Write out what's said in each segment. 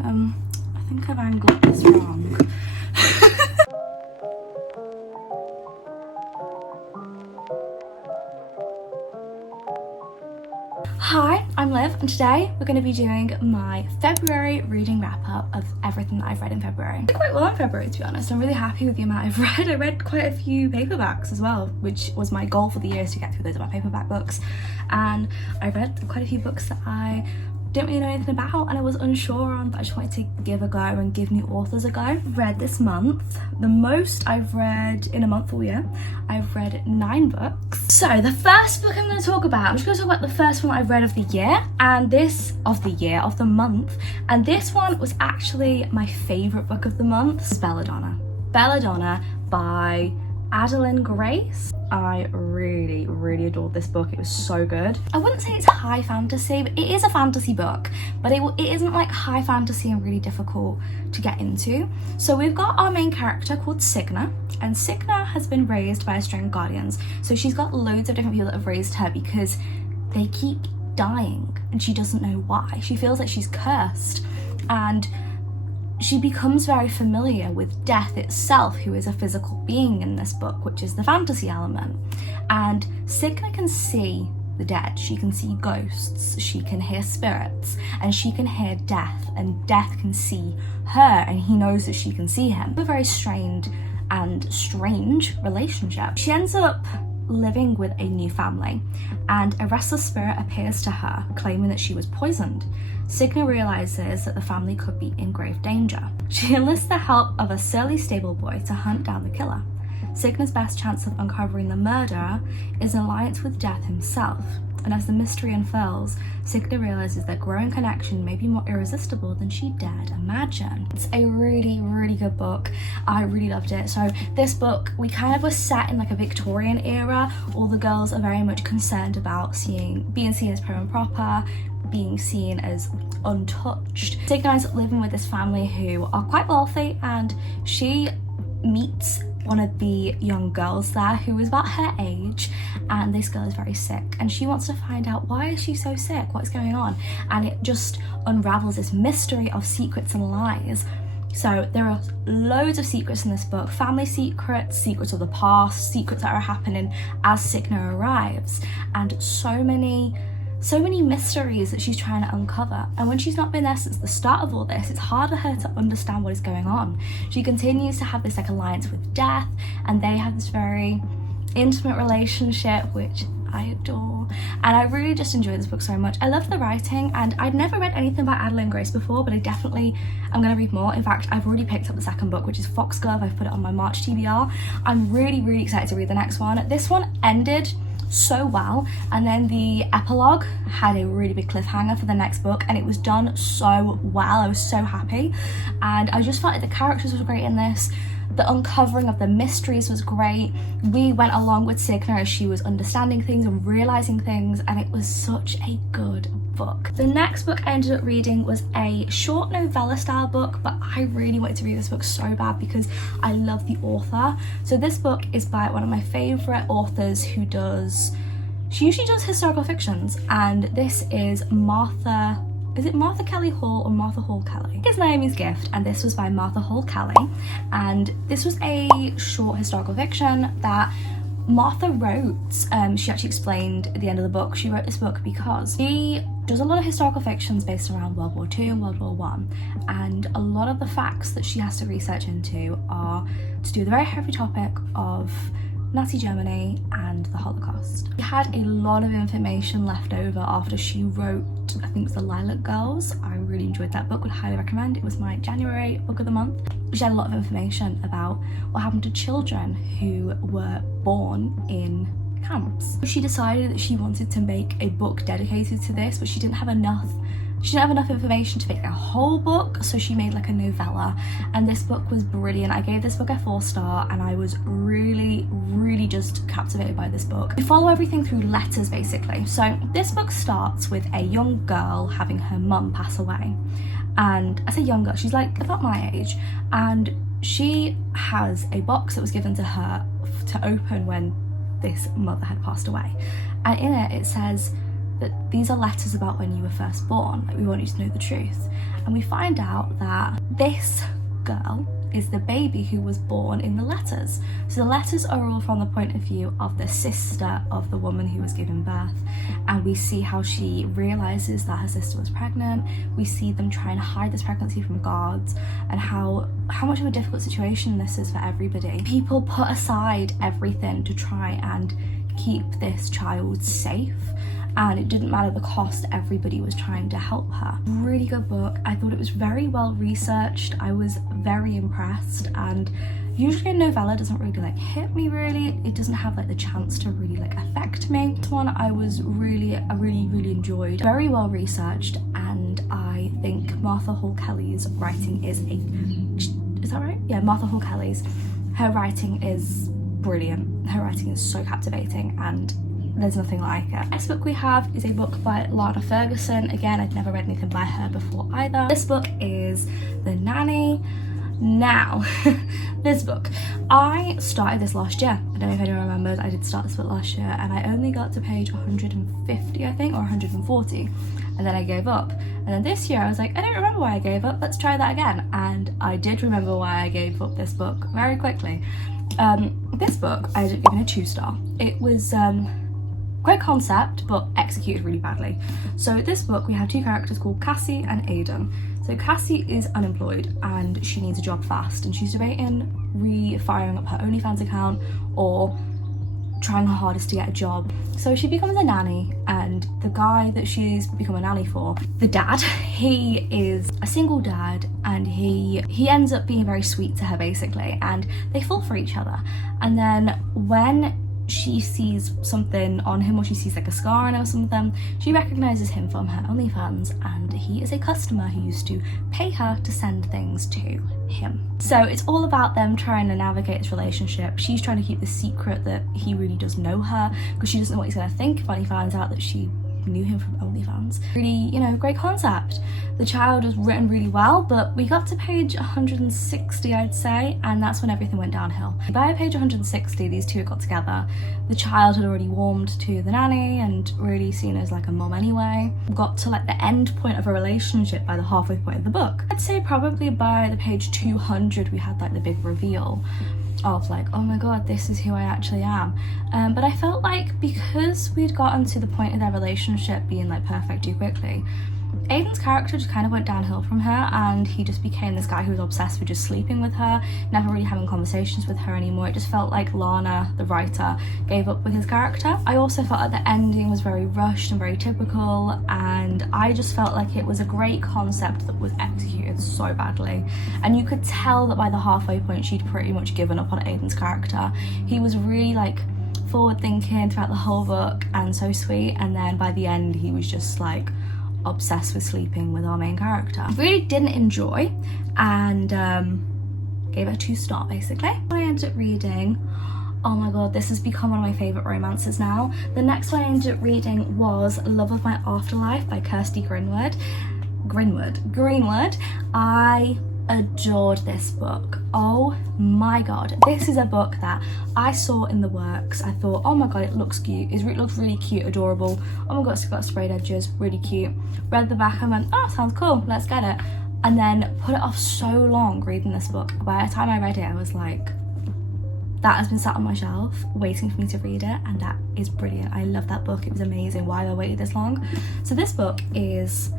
I think I've angled this wrong. Hi, I'm Liv, and today we're going to be doing my February reading wrap-up of everything that I've read in February. I did quite well in February, to be honest. I'm really happy with the amount I've read. I read quite a few paperbacks as well, which was my goal for the year, is to get through those of my paperback books. And I read quite a few books that I didn't really know anything about and I was unsure on, but I just wanted to give a go and give new authors a go. I've read this month, the most I've read in a month all year. I've read 9 books. So the first book I'm going to talk about, I'm just going to talk about the first one I've read of the year, and of the month, and this one was actually my favourite book of the month. Belladonna. Belladonna by Adeline Grace. I really adored this book. It was so good. I wouldn't say it's high fantasy, but it is a fantasy book, but it isn't like high fantasy and really difficult to get into. So we've got our main character called Signa, and Signa has been raised by a string of guardians. So she's got loads of different people that have raised her because they keep dying and she doesn't know why. She feels like she's cursed, and she becomes very familiar with death itself, who is a physical being in this book, which is the fantasy element. And Signa can see the dead, she can see ghosts, she can hear spirits, and she can hear death, and death can see her, and he knows that she can see him. A very strained and strange relationship. She ends up living with a new family, and a restless spirit appears to her, claiming that she was poisoned. Signa realizes that the family could be in grave danger. She enlists the help of a surly stable boy to hunt down the killer. Signa's best chance of uncovering the murderer is an alliance with Death himself, and as the mystery unfurls, Signa realizes their growing connection may be more irresistible than she dared imagine. It's a really good book. I really loved it. So this book, we kind of were set in like a Victorian era. All the girls are very much concerned about being seen as prim and proper, being seen as untouched. Signa ends up living with this family who are quite wealthy, and she meets one of the young girls there who is about her age, and this girl is very sick and she wants to find out, why is she so sick, what's going on, and it just unravels this mystery of secrets and lies. So there are loads of secrets in this book, family secrets, secrets of the past, secrets that are happening as Signa arrives, and so many mysteries that she's trying to uncover. And when she's not been there since the start of all this, it's hard for her to understand what is going on. She continues to have this like alliance with Death, and they have this very intimate relationship, which I adore. And I really just enjoy this book so much. I love the writing, and I'd never read anything by Adeline Grace before, but I'm going to read more. In fact, I've already picked up the second book, which is Foxglove. I've put it on my March TBR. I'm really excited to read the next one. This one ended so well, and then the epilogue had a really big cliffhanger for the next book, and it was done so well. I was so happy, and I just felt like the characters were great in this. The uncovering of the mysteries was great. We went along with Signa as she was understanding things and realizing things, and it was such a good book. The next book I ended up reading was a short novella style book, but I really wanted to read this book so bad because I love the author. So this book is by one of my favorite authors she usually does historical fictions, and this is Martha Kelly Hall or Martha Hall Kelly? It's Naomi's Gift, and this was by Martha Hall Kelly, and this was a short historical fiction that Martha wrote. She actually explained at the end of the book, she wrote this book because she does a lot of historical fictions based around World War II and World War I, and a lot of the facts that she has to research into are to do with the very heavy topic of Nazi Germany and the Holocaust. She had a lot of information left over after she wrote, I think it's The Lilac Girls. I really enjoyed that book, would highly recommend. It was my January book of the month. She had a lot of information about what happened to children who were born in camps. She decided that she wanted to make a book dedicated to this, but she didn't have enough information to make a whole book, so she made like a novella, and this book was brilliant. I gave this book a 4-star, and I was really just captivated by this book. We follow everything through letters basically. So this book starts with a young girl having her mum pass away, and I say young girl, she's like about my age, and she has a box that was given to her to open when this mother had passed away, and in it says, that these are letters about when you were first born, like we want you to know the truth. And we find out that this girl is the baby who was born in the letters. So the letters are all from the point of view of the sister of the woman who was giving birth, and we see how she realizes that her sister was pregnant. We see them try and hide this pregnancy from guards, and how much of a difficult situation this is for everybody. People put aside everything to try and keep this child safe, and it didn't matter the cost, everybody was trying to help her. Really good book. I thought it was very well researched. I was very impressed, and usually a novella doesn't really like hit me really. It doesn't have like the chance to really like affect me. This one I really enjoyed. Very well researched, and I think Martha Hall Kelly's writing is that right? Yeah, Martha Hall Kelly's. Her writing is brilliant. Her writing is so captivating, and there's nothing like it. Next book we have is a book by Lana Ferguson. Again, I'd never read anything by her before either. This book is The Nanny. Now, this book, I started this last year. I don't know if anyone remembers, I did start this book last year, and I only got to page 150, I think, or 140, and then I gave up. And then this year I was like, I don't remember why I gave up, let's try that again. And I did remember why I gave up this book very quickly. This book I ended up giving a 2-star. It was great concept, but executed really badly. So this book, we have two characters called Cassie and Aiden. So Cassie is unemployed and she needs a job fast, and she's debating firing up her OnlyFans account or trying her hardest to get a job. So she becomes a nanny, and the guy that she's become a nanny for, the dad, he is a single dad, and he ends up being very sweet to her basically, and they fall for each other. And then when she sees something on him, or she sees like a scar on him or something, she recognises him from her OnlyFans, and he is a customer who used to pay her to send things to him. So it's all about them trying to navigate this relationship. She's trying to keep the secret that he really does know her, because she doesn't know what he's going to think when he finds out that she knew him from OnlyFans. Really, you know, great concept. The child was written really well, but we got to page 160, I'd say, and that's when everything went downhill. By page 160, these two got together. The child had already warmed to the nanny and really seen as like a mom anyway. Got to like the end point of a relationship by the halfway point of the book. I'd say probably by the page 200 we had like the big reveal of like, oh my god, this is who I actually am. But I felt like because we'd gotten to the point of their relationship being like perfect too quickly, Aiden's character just kind of went downhill from her, and he just became this guy who was obsessed with just sleeping with her, never really having conversations with her anymore. It just felt like Lana, the writer, gave up with his character. I also felt like the ending was very rushed and very typical, and I just felt like it was a great concept that was executed so badly. And you could tell that by the halfway point she'd pretty much given up on Aiden's character. He was really like forward thinking throughout the whole book and so sweet, and then by the end he was just like obsessed with sleeping with our main character. Really didn't enjoy, and gave it a 2-star basically. I ended up reading, oh my god, this has become one of my favourite romances now. The next one I ended up reading was Love of My Afterlife by Kirsty Greenwood. I adored this book. Oh my god, this is a book that I saw in the works. I thought, oh my god, it looks cute, it looks really cute, adorable. Oh my god, it's got sprayed edges, really cute. Read the back and went, oh, sounds cool, let's get it. And then put it off so long reading this book. By the time I read it, I was like, that has been sat on my shelf waiting for me to read it, and that is brilliant. I love that book, it was amazing. Why have I waited this long? So this book is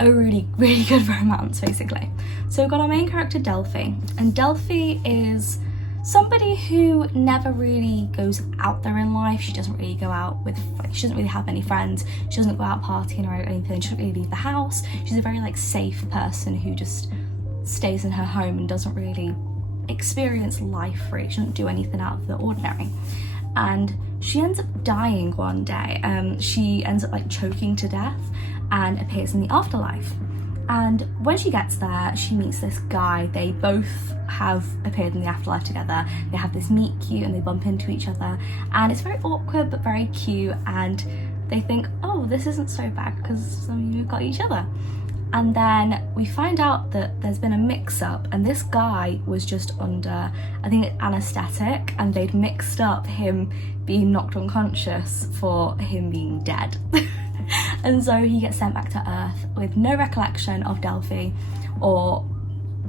a really good romance basically. So we've got our main character Delphi, and Delphi is somebody who never really goes out there in life. She doesn't really go out with, like, she doesn't really have any friends, she doesn't go out partying or anything, she doesn't really leave the house. She's a very like safe person who just stays in her home and doesn't really experience life really. She doesn't do anything out of the ordinary, and she ends up dying one day. She ends up like choking to death and appears in the afterlife. And when she gets there, she meets this guy. They both have appeared in the afterlife together. They have this meet cute and they bump into each other, and it's very awkward but very cute, and they think, oh, this isn't so bad because we've got each other. And then we find out that there's been a mix-up, and this guy was just under, I think, anaesthetic, and they'd mixed up him being knocked unconscious for him being dead. And so he gets sent back to Earth with no recollection of Delphi or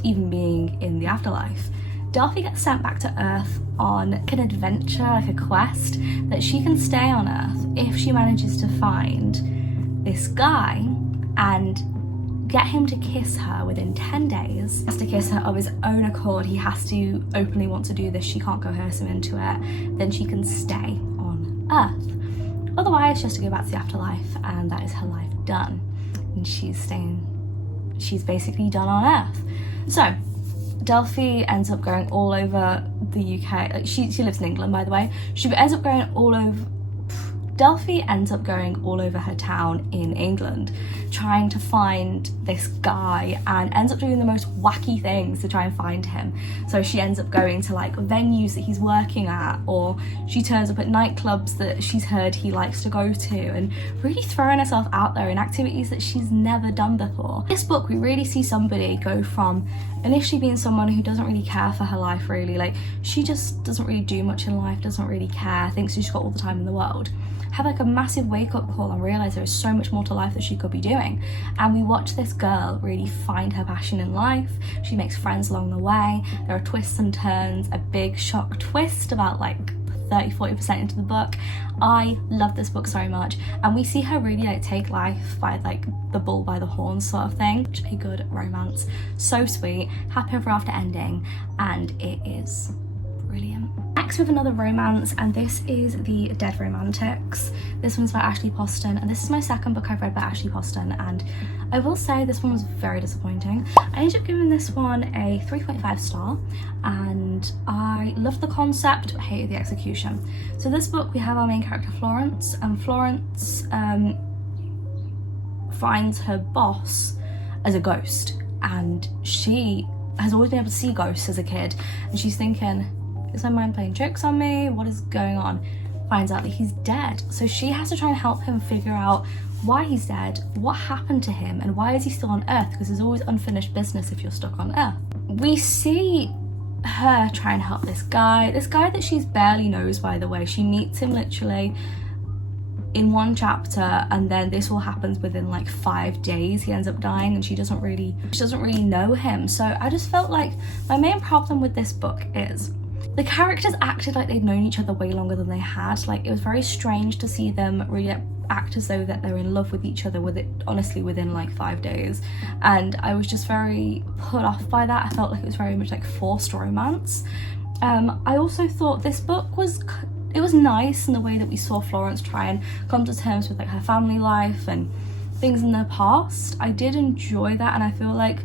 even being in the afterlife. Delphi gets sent back to Earth on an adventure, like a quest, that she can stay on Earth if she manages to find this guy and get him to kiss her within 10 days. He has to kiss her of his own accord. He has to openly want to do this. She can't coerce him into it. Then she can stay on Earth. Otherwise, she has to go back to the afterlife, and that is her life done. And she's basically done on Earth. So Delphi ends up going all over the UK. Like she lives in England, by the way. Delphi ends up going all over her town in England trying to find this guy, and ends up doing the most wacky things to try and find him. So she ends up going to like venues that he's working at, or she turns up at nightclubs that she's heard he likes to go to, and really throwing herself out there in activities that she's never done before. This book, we really see somebody go from initially being someone who doesn't really care for her life, really, like she just doesn't really do much in life, doesn't really care, thinks she's got all the time in the world, have like a massive wake-up call and realise there is so much more to life that she could be doing. And we watch this girl really find her passion in life. She makes friends along the way. There are twists and turns, a big shock twist about like 30-40% into the book. I love this book so much, and we see her really like take life by like the bull by the horns sort of thing. A good romance, so sweet, happy ever after ending, and it is brilliant. Next, we have another romance, and this is The Dead Romantics. This one's by Ashley Poston, and this is my second book I've read by Ashley Poston, and I will say this one was very disappointing. I ended up giving this one a 3.5 star, and I loved the concept but hated the execution. So this book, we have our main character Florence, and Florence finds her boss as a ghost, and she has always been able to see ghosts as a kid, and she's thinking, is my mind playing tricks on me? What is going on? Finds out that he's dead. So she has to try and help him figure out why he's dead, what happened to him, and why is he still on Earth, because there's always unfinished business if you're stuck on Earth. We see her try and help this guy that she's barely knows, by the way. She meets him literally in one chapter, and then this all happens within like 5 days. He ends up dying, and she doesn't really know him. So I just felt like my main problem with this book is the characters acted like they'd known each other way longer than they had. Like, it was very strange to see them really act as though that they're in love with each other honestly within like 5 days, and I was just very put off by that. I felt like it was very much like forced romance. I also thought this book was nice in the way that we saw Florence try and come to terms with like her family life and things in their past. I did enjoy that, and I feel like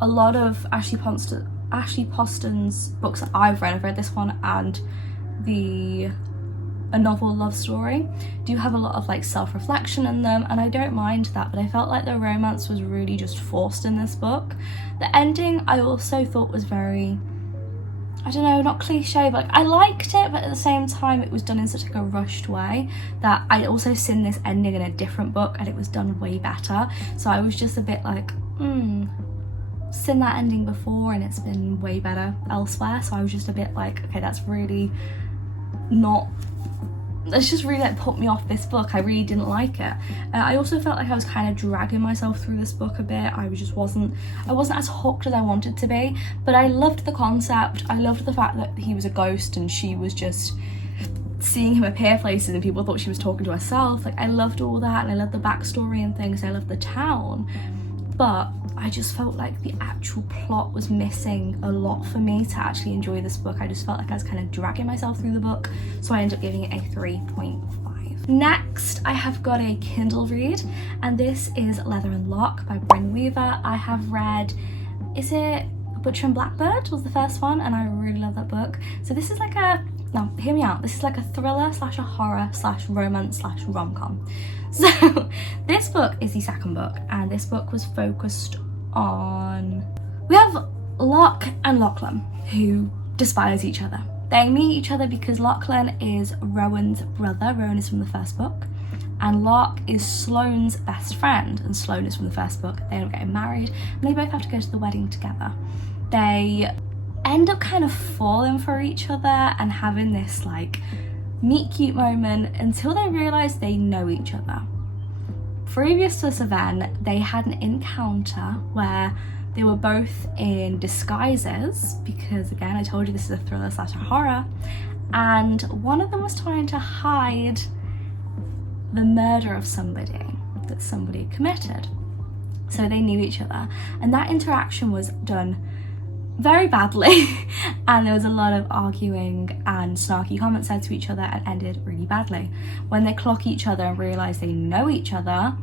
a lot of Ashley Poston's books that I've read this one and A Novel Love Story, do have a lot of like self-reflection in them, and I don't mind that, but I felt like the romance was really just forced in this book. The ending I also thought was very, I don't know, not cliche, but I liked it, but at the same time it was done in such like a rushed way that I'd also seen this ending in a different book and it was done way better. So I was just a bit like, seen that ending before and it's been way better elsewhere. So I was just a bit like, okay, that's just really like put me off this book. I really didn't like it. I also felt like I was kind of dragging myself through this book a bit. I wasn't as hooked as I wanted to be, but I loved the concept. I loved the fact that he was a ghost and she was just seeing him appear places and people thought she was talking to herself. Like, I loved all that, and I loved the backstory and things. I loved the town, but I just felt like the actual plot was missing a lot for me to actually enjoy this book. I just felt like I was kind of dragging myself through the book, so I ended up giving it a 3.5. Next, I have got a Kindle read, and this is Leather and Lock by Bryn Weaver. I have read, is it Butcher and Blackbird was the first one, and I really love that book. So this is like no, hear me out. This is like a thriller slash a horror slash romance slash rom-com. So this book is the second book, and this book was focused on, we have Locke and Lachlan, who despise each other. They meet each other because Lachlan is Rowan's brother. Rowan is from the first book, and Locke is Sloane's best friend, and Sloane is from the first book. They end up getting married, and they both have to go to the wedding together. They end up kind of falling for each other and having this like meet cute moment until they realise they know each other. previous to this event, they had an encounter where they were both in disguises, because again, I told you this is a thriller slash horror, and one of them was trying to hide the murder of somebody that somebody committed. So they knew each other, and that interaction was done very badly and there was a lot of arguing and snarky comments said to each other and ended really badly. When they clock each other and realise they know each other,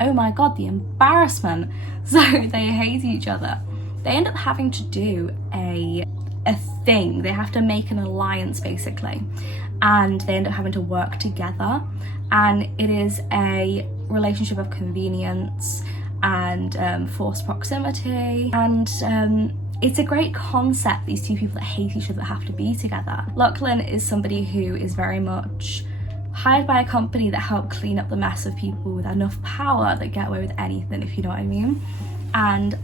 oh my god, the embarrassment. So they hate each other. They end up having to do a thing. They have to make an alliance basically, and they end up having to work together, and it is a relationship of convenience and forced proximity, and it's a great concept, these two people that hate each other that have to be together. Lachlan is somebody who is very much hired by a company that help clean up the mess of people with enough power that get away with anything, if you know what I mean. And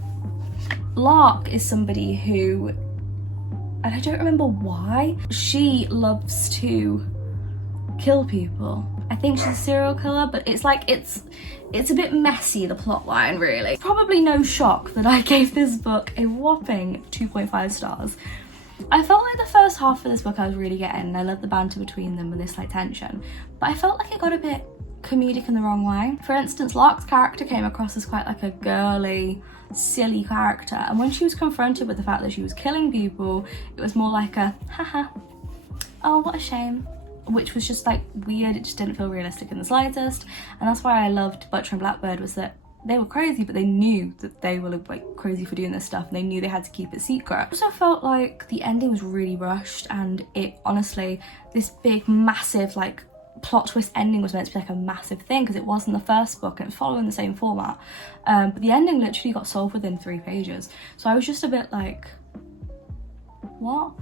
Lark is somebody who, and I don't remember why, she loves to kill people. I think she's a serial killer, but it's like, it's a bit messy, the plot line, really. Probably no shock that I gave this book a whopping 2.5 stars. I felt like the first half of this book I was really getting, and I loved the banter between them and this like tension, but I felt like it got a bit comedic in the wrong way. For instance, Lark's character came across as quite like a girly, silly character, and when she was confronted with the fact that she was killing people, it was more like a haha, oh what a shame, which was just like weird. It just didn't feel realistic in the slightest, and that's why I loved Butcher and Blackbird, was that they were crazy, but they knew that they were like crazy for doing this stuff, and they knew they had to keep it secret. I also felt like the ending was really rushed, and it honestly, this big massive like plot twist ending was meant to be like a massive thing because it was in the first book and it was following the same format, but the ending literally got solved within 3 pages, so I was just a bit like, what?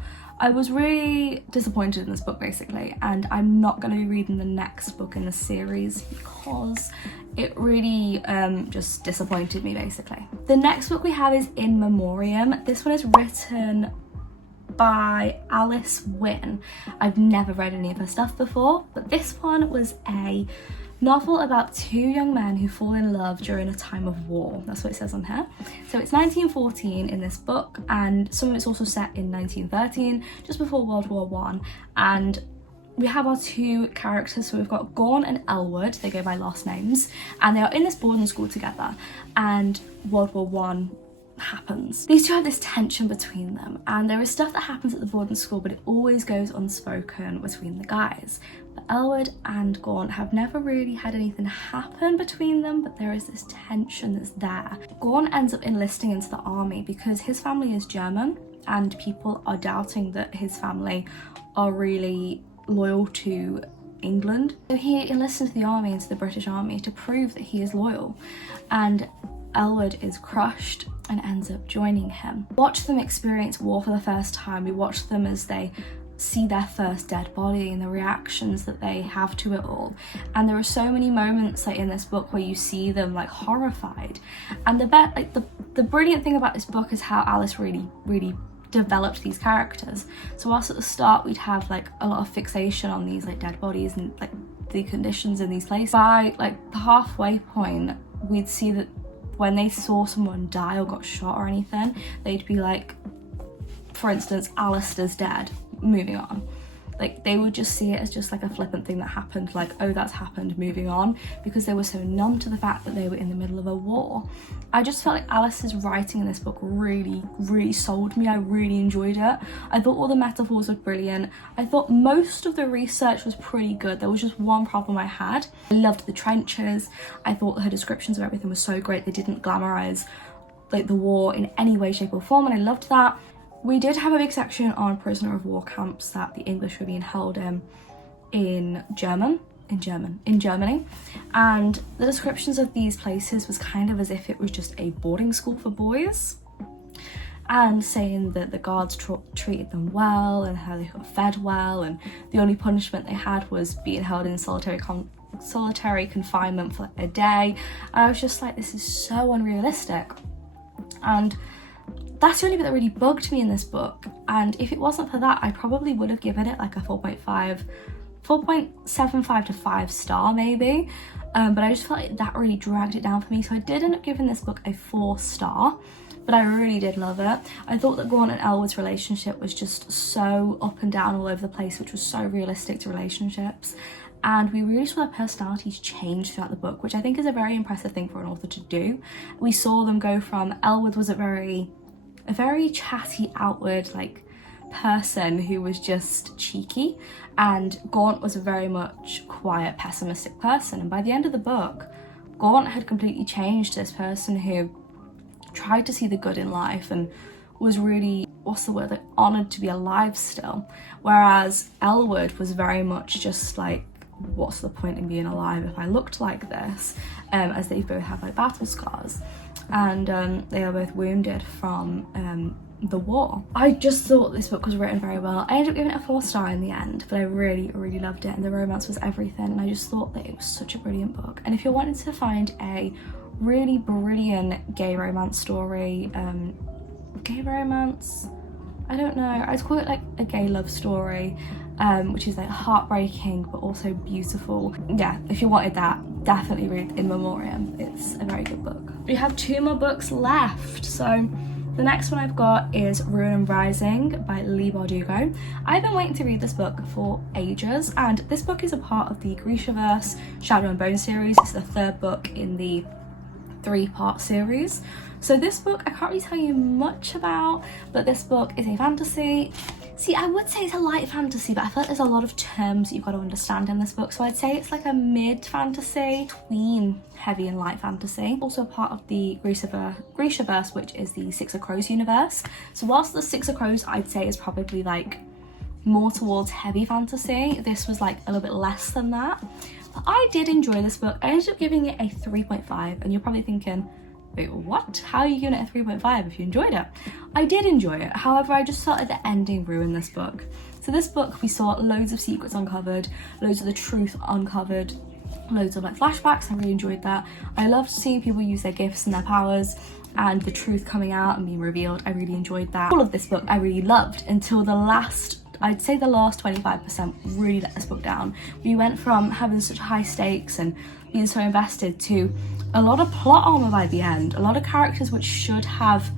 I was really disappointed in this book basically, and I'm not going to be reading the next book in the series because it really just disappointed me basically. The next book we have is In Memoriam. This one is written by Alice Wynne. I've never read any of her stuff before, but this one was a novel about 2 young men who fall in love during a time of war. That's what it says on here. So it's 1914 in this book, and some of it's also set in 1913, just before World War One. And we have our 2 characters, so we've got Gorn and Elwood, they go by last names, and they are in this boarding school together, and World War One happens. These 2 have this tension between them, and there is stuff that happens at the boarding school, but it always goes unspoken between the guys. But Elwood and Gorn have never really had anything happen between them, but there is this tension that's there. Gorn ends up enlisting into the army because his family is German, and people are doubting that his family are really loyal to England. So he enlists into the army, into the British Army, to prove that he is loyal, and Elwood is crushed and ends up joining him. Watch them experience war for the first time. We watch them as they see their first dead body and the reactions that they have to it all, and there are so many moments like in this book where you see them like horrified. And the brilliant thing about this book is how Alice really developed these characters. So whilst at the start we'd have like a lot of fixation on these like dead bodies and like the conditions in these places, by like the halfway point we'd see that when they saw someone die or got shot or anything, they'd be like, for instance, Alistair's dead, moving on. Like they would just see it as just like a flippant thing that happened, like, oh that's happened, moving on, because they were so numb to the fact that they were in the middle of a war. I just felt like Alice's writing in this book really sold me. I really enjoyed it. I thought all the metaphors were brilliant. I thought most of the research was pretty good. There was just one problem I had. I loved the trenches. I thought her descriptions of everything was so great. They didn't glamorize like the war in any way, shape or form, and I loved that. We did have a big section on prisoner of war camps that the English were being held in Germany, and the descriptions of these places was kind of as if it was just a boarding school for boys, and saying that the guards treated them well and how they got fed well, and the only punishment they had was being held in solitary confinement for a day. And I was just like, this is so unrealistic. And that's the only bit that really bugged me in this book, and if it wasn't for that I probably would have given it like a 4.5 4.75 to 5 star maybe, but I just felt like that really dragged it down for me, so I did end up giving this book a 4 star. But I really did love it. I thought that Gaunt and Elwood's relationship was just so up and down all over the place, which was so realistic to relationships. And we really saw their personalities change throughout the book, which I think is a very impressive thing for an author to do. We saw them go from, Elwood was a very chatty outward like person who was just cheeky, and Gaunt was a very much quiet, pessimistic person. And by the end of the book, Gaunt had completely changed to this person who tried to see the good in life and was really, what's the word, like honoured to be alive still. Whereas Elwood was very much just like, what's the point in being alive if I looked like this? As they both have like battle scars, and they are both wounded from the war. I just thought this book was written very well. I ended up giving it a 4 star in the end, but I really loved it, and the romance was everything, and I just thought that it was such a brilliant book. And if you're wanting to find a really brilliant gay romance story, gay romance, I don't know, I'd call it like a gay love story, which is like heartbreaking but also beautiful. Yeah, if you wanted that, definitely read In Memoriam. It's a very good book. We have 2 more books left, so the next one I've got is Ruin and Rising by Leigh Bardugo. I've been waiting to read this book for ages, and this book is a part of the Grishaverse Shadow and Bone series. It's the 3rd book in the 3-part series. So this book I can't really tell you much about, but this book is a fantasy. See, I would say it's a light fantasy, but I feel like there's a lot of terms that you've got to understand in this book, so I'd say it's like a mid fantasy between heavy and light fantasy. Also part of the Grishaverse, which is the Six of Crows universe. So whilst the Six of Crows I'd say is probably like more towards heavy fantasy, this was like a little bit less than that. But I did enjoy this book. I ended up giving it a 3.5, and you're probably thinking, wait, what? How are you giving it a 3.5 if you enjoyed it? I did enjoy it, however I just felt like the ending ruined this book. So this book, we saw loads of secrets uncovered, loads of the truth uncovered, loads of like flashbacks. I really enjoyed that. I loved seeing people use their gifts and their powers and the truth coming out and being revealed. I really enjoyed that. All of this book I really loved until the last, I'd say the last 25% really let this book down. We went from having such high stakes and being so invested to a lot of plot armor by the end, a lot of characters which should have,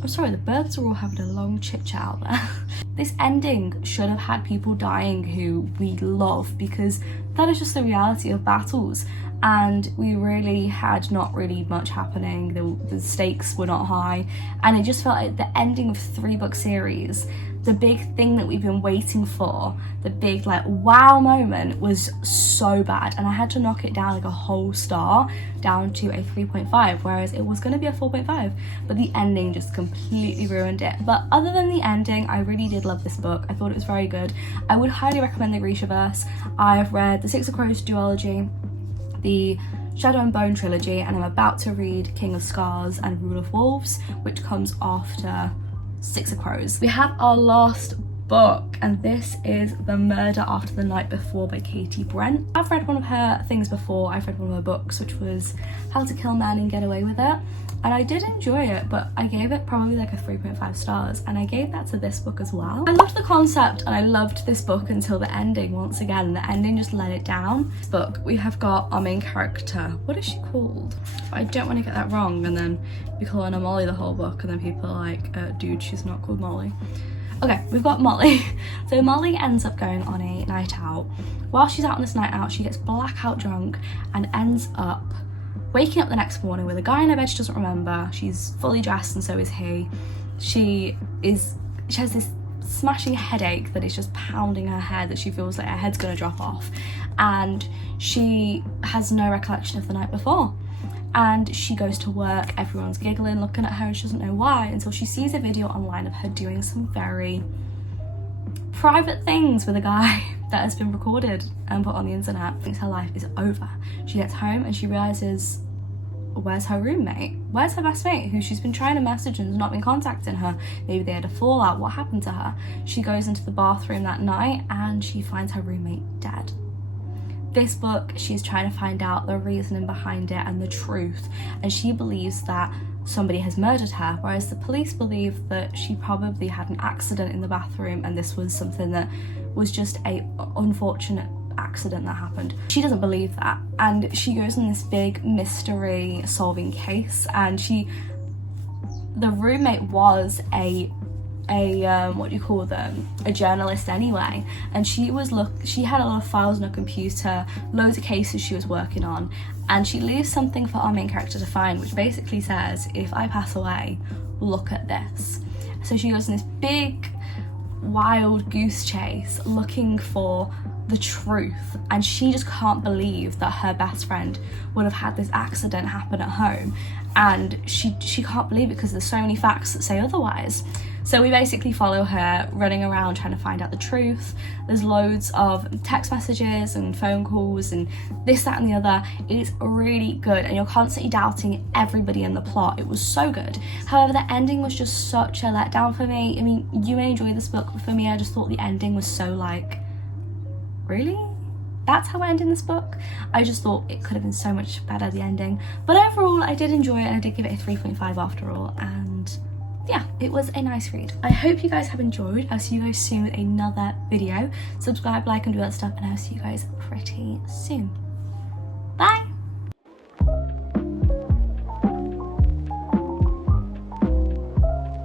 I'm sorry, the birds are all having a long chit chat out there. This ending should have had people dying who we love, because that is just the reality of battles, and we really had not really much happening. The stakes were not high, and it just felt like the ending of a 3-book series, the big thing that we've been waiting for, the big like wow moment, was so bad, and I had to knock it down like a whole star down to a 3.5, whereas it was going to be a 4.5, but the ending just completely ruined it. But other than the ending, I really did love this book. I thought it was very good. I would highly recommend the Grishaverse. I've read the Six of Crows duology, the Shadow and Bone trilogy, and I'm about to read King of Scars and Rule of Wolves, which comes after Six of Crows. We have our last book, and this is The Murder After the Night Before by Katie Brent. I've read one of her things before. I've read one of her books, which was How to Kill Men and Get Away with It, and I did enjoy it, but I gave it probably like a 3.5 stars, and I gave that to this book as well. I loved the concept and I loved this book until the ending. Once again, the ending just let it down. This book, we have got our main character. What is she called? I don't want to get that wrong and then be calling her Molly the whole book, and then people are like, dude, she's not called Molly. Okay, we've got Molly. So Molly ends up going on a night out. While she's out on this night out, she gets blackout drunk and ends up waking up the next morning with a guy in her bed she doesn't remember. She's fully dressed and so is he. She has this smashing headache that is just pounding her head, that she feels like her head's gonna drop off, and she has no recollection of the night before. And she goes to work, everyone's giggling, looking at her, and she doesn't know why, until she sees a video online of her doing some very private things with a guy that has been recorded and put on the internet. Thinks her life is over. She gets home and she realizes, where's her roommate? Where's her best mate, who she's been trying to message and has not been contacting her? Maybe they had a fallout. What happened to her? She goes into the bathroom that night and she finds her roommate dead. This book, she's trying to find out the reasoning behind it and the truth, and she believes that somebody has murdered her, whereas the police believe that she probably had an accident in the bathroom and this was something that was just a unfortunate accident that happened. She doesn't believe that, and she goes on this big mystery solving case, and the roommate was a what do you call them, a journalist anyway, and she had a lot of files on her computer, loads of cases she was working on, and she leaves something for our main character to find, which basically says, if I pass away, look at this. So she goes on this big wild goose chase looking for the truth, and she just can't believe that her best friend would have had this accident happen at home, and she can't believe it because there's so many facts that say otherwise. So we basically follow her running around trying to find out the truth. There's loads of text messages and phone calls and this, that and the other. It is really good, and you're constantly doubting everybody in the plot. It was so good. However, the ending was just such a letdown for me. I mean, you may enjoy this book, but for me, I just thought the ending was so like, really? That's how I end in this book? I just thought it could have been so much better, the ending. But overall, I did enjoy it, and I did give it a 3.5 after all, and yeah, it was a nice read. I hope you guys have enjoyed. I'll see you guys soon with another video. Subscribe, like, and do that stuff, and I'll see you guys pretty soon. Bye!